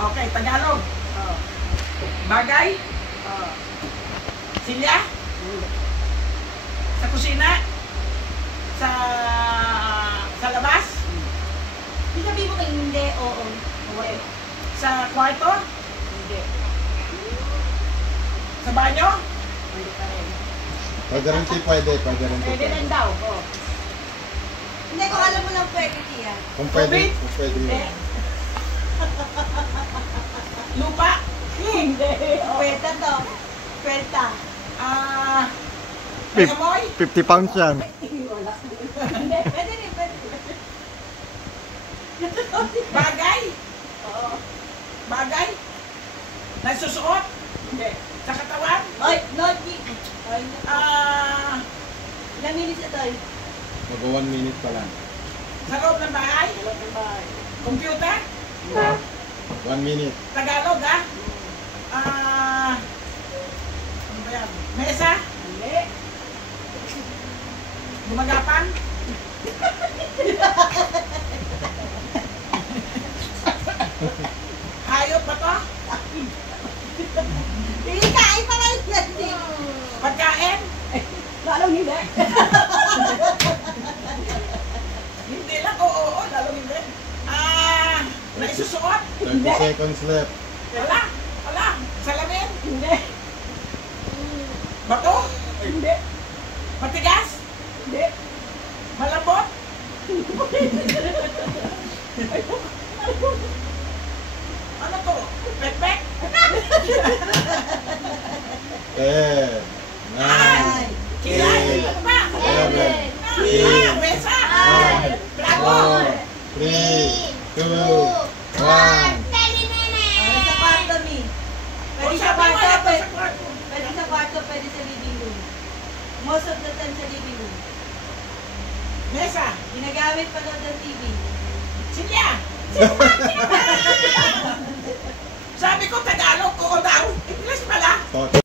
Okay, Tagalog. Bagay? Silya? Sa kusina? Sa labas? Sabi mo kayo hindi, oo. Sa kwarto? Hindi. Sa banyo? Hindi pa rin. Pwede rin pwede. Pwede rin daw. Hindi, kung alam mo lang pwede, Tia. Kung pwede, Tubig? kung pwede Hindi. yun. Lupa? Hindi. Kwenta to. Kwenta. May amoy? 50 pounds yan. Wala. Hindi. Pwede rin, pwede. Bagay? Oo. Bagay? Nagsusuot? Hindi. Sa katawan? Oy, Nodji. Oy, ilang minutes ito? Mag 1 minute pa lang. Sa loob ng bahay? Alam mo ba? Computer? 1 minute. Tagalog, ha? Ano ba yan? Mesa? Hindi. Gumagapang? Hayop ba to? Hindi, kain pa kayo yan, Tia. Pagkain? Lalong hindi. Hindi lang, oo, lalo hindi. Naisusuot? 30 seconds left. Wala. Salamin? Hindi. Bato? Hindi. Matigas? Hindi. Malambot? Ano to? Pekpek? 10, 9, Kilay? Ano ba? 7, Mesa? 6, Bravo! 4, 3, 2, 1. Sa kwarto, Mi. Pwede sa Sabi mo, kwarto, ito sa kwarto. pwede sa kwarto, pwede sa living room. Most of the time sa living room. Mesa? Ginagamit pa doon ng TV. Silya?